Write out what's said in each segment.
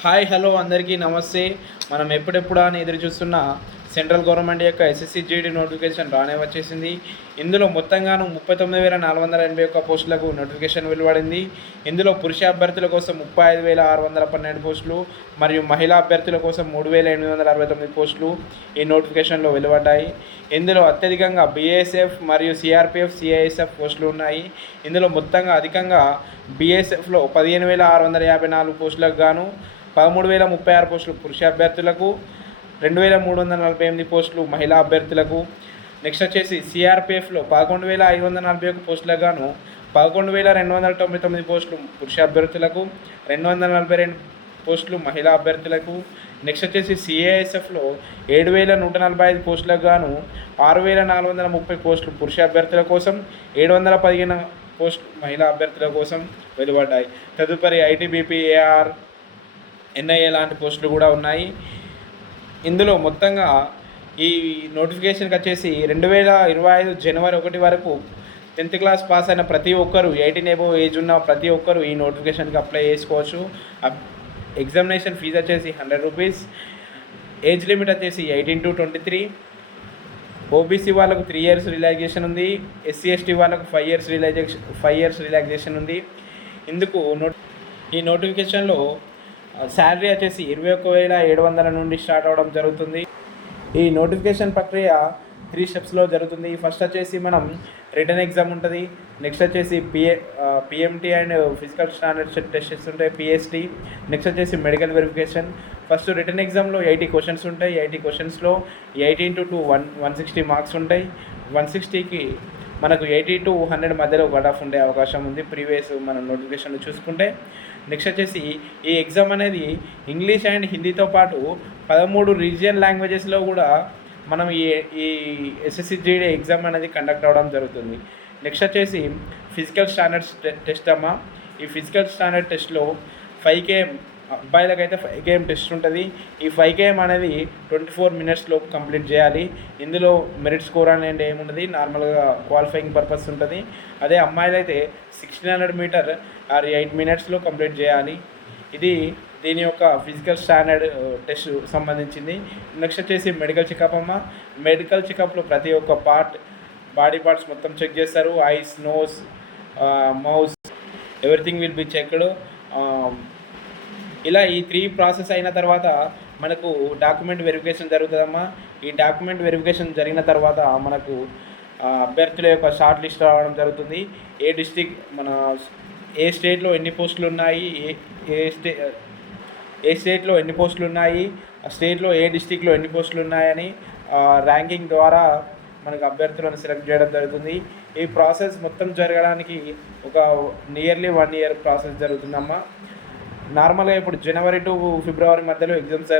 Hi hello అందరికీ నమస్తే. మనం ఎప్పుడెప్పుడు అని ఎదురు చూస్తున్న సెంట్రల్ గవర్నమెంట్ యొక్క ఎస్ఎస్సి జీడీ నోటిఫికేషన్ రానే వచ్చేసింది. ఇందులో మొత్తంగాను 39,481 పోస్టులకు నోటిఫికేషన్ వెలువడింది. ఇందులో పురుష అభ్యర్థుల కోసం 35,612 పోస్టులు మరియు మహిళా అభ్యర్థుల కోసం 3,869 పోస్టులు ఈ నోటిఫికేషన్లో వెలువడ్డాయి. ఇందులో అత్యధికంగా బీఎస్ఎఫ్ మరియు సిఆర్పిఎఫ్ సిఐఎస్ఎఫ్ పోస్టులు ఉన్నాయి. ఇందులో మొత్తంగా అధికంగా బీఎస్ఎఫ్లో 15,654 పోస్టులకు గాను 13,036 పోస్టులు పురుష అభ్యర్థులకు, 2,348 పోస్టులు మహిళా అభ్యర్థులకు. నెక్స్ట్ వచ్చేసి సిఆర్పిఎఫ్లో 11,541 పోస్టులకు గాను 11,299 పోస్టులు పురుష అభ్యర్థులకు, 242 పోస్టులు మహిళా అభ్యర్థులకు. నెక్స్ట్ వచ్చేసి సిఏఎస్ఎఫ్లో 7,145 పోస్టులకు గాను 6,430 పోస్టులు పురుష అభ్యర్థుల కోసం, 715 పోస్టులు మహిళా అభ్యర్థుల కోసం వెలువడ్డాయి. తదుపరి ఐటీబీపీ, ఏఆర్, ఎన్ఐఏ లాంటి పోస్టులు కూడా ఉన్నాయి. ఇందులో మొత్తంగా ఈ నోటిఫికేషన్కి వచ్చేసి 2025 జనవరి 1 వరకు 10th క్లాస్ పాస్ అయిన ప్రతి ఒక్కరు, 18 ఎబోవ్ ఏజ్ ఉన్న ప్రతి ఒక్కరు ఈ నోటిఫికేషన్కి అప్లై చేసుకోవచ్చు. ఎగ్జామినేషన్ ఫీజు వచ్చేసి 100 రూపీస్. ఏజ్ లిమిట్ వచ్చేసి 18 to 23. ఓబీసీ వాళ్ళకు 3 years రిలాక్సేషన్ ఉంది. ఎస్సీ ఎస్టీ వాళ్ళకు 5 years రిలాక్సేషన్ ఉంది. ఇందుకు ఈ నోటిఫికేషన్లో శాలరీ వచ్చేసి 21,700 నుండి స్టార్ట్ అవ్వడం జరుగుతుంది. ఈ నోటిఫికేషన్ ప్రక్రియ 3 స్టెప్స్లో జరుగుతుంది. ఫస్ట్ వచ్చేసి మనం రిటర్న్ ఎగ్జామ్ ఉంటుంది. నెక్స్ట్ వచ్చేసి PMT and physical standard tests ఉంటాయి, పిఎస్టీ. నెక్స్ట్ వచ్చేసి మెడికల్ వెరిఫికేషన్. ఫస్ట్ రిటర్న్ ఎగ్జామ్లో 80 క్వశ్చన్స్ ఉంటాయి. 80 క్వశ్చన్స్లో 80 into 2 160 మార్క్స్ ఉంటాయి. 160కి మనకు 80 to 100 మధ్యలో కట్ ఆఫ్ ఉండే అవకాశం ఉంది ప్రీవియస్ మన నోటిఫికేషన్లో చూసుకుంటే. నెక్స్ట్ వచ్చేసి ఈ ఎగ్జామ్ అనేది ఇంగ్లీష్ అండ్ హిందీతో పాటు 13 రీజియన్ లాంగ్వేజెస్లో కూడా మనం ఈ ఎస్ఎస్సి జీడీ ఎగ్జామ్ అనేది కండక్ట్ అవ్వడం జరుగుతుంది. నెక్స్ట్ వచ్చేసి ఫిజికల్ స్టాండర్డ్స్ టెస్ట్ అమ్మ. ఈ ఫిజికల్ స్టాండర్డ్ టెస్ట్లో 5 km, అబ్బాయిలకైతే 5 km టెస్ట్ ఉంటుంది. ఈ 5 km అనేది 24 minutesలో కంప్లీట్ చేయాలి. ఇందులో మెరిట్ స్కోర్ అనేది ఏమున్నది, నార్మల్గా క్వాలిఫైయింగ్ పర్పస్ ఉంటుంది. అదే అమ్మాయిలైతే 1600 మీటర్ 8 minutesలో కంప్లీట్ చేయాలి. ఇది దీని యొక్క ఫిజికల్ స్టాండర్డ్ టెస్ట్ సంబంధించింది. నెక్స్ట్ వచ్చేసి మెడికల్ చెకప్ అమ్మ. మెడికల్ చెకప్లో ప్రతి ఒక్క బాడీ పార్ట్స్ మొత్తం చెక్ చేస్తారు. Eyes, nose, mouth, everything will be checked. ఇలా ఈ 3 ప్రాసెస్ అయిన తర్వాత మనకు డాక్యుమెంట్ వెరిఫికేషన్ జరుగుతుందమ్మా. ఈ డాక్యుమెంట్ వెరిఫికేషన్ జరిగిన తర్వాత మనకు అభ్యర్థుల యొక్క షార్ట్ లిస్ట్ రావడం జరుగుతుంది. ఏ డిస్టిక్, మన ఏ స్టేట్లో ఎన్ని పోస్టులు ఉన్నాయి, ఏ స్టేట్లో ఎన్ని పోస్టులు ఉన్నాయి, ఆ స్టేట్లో ఏ డిస్టిక్లో ఎన్ని పోస్టులు ఉన్నాయని ర్యాంకింగ్ ద్వారా మనకు అభ్యర్థులను సెలెక్ట్ చేయడం జరుగుతుంది. ఈ ప్రాసెస్ మొత్తం జరగడానికి ఒక నియర్లీ 1 year ప్రాసెస్ జరుగుతుందమ్మా. నార్మల్గా ఇప్పుడు జనవరి టు ఫిబ్రవరి మధ్యలో ఎగ్జామ్స్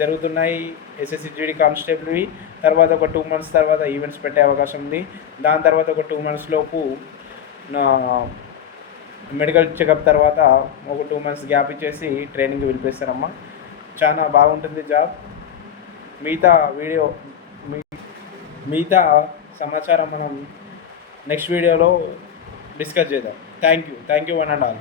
జరుగుతున్నాయి ఎస్ఎస్సి జీడీ కానిస్టేబుల్వి. తర్వాత ఒక 2 months తర్వాత ఈవెంట్స్ పెట్టే అవకాశం ఉంది. దాని తర్వాత ఒక 2 months లోపు మెడికల్ చెకప్ తర్వాత ఒక 2 months గ్యాప్ ఇచ్చేసి ట్రైనింగ్కి పిలిపిస్తారమ్మా. చాలా బాగుంటుంది జాబ్. మిగతా సమాచారం మనం నెక్స్ట్ వీడియోలో డిస్కస్ చేద్దాం. Thank you 1 and all.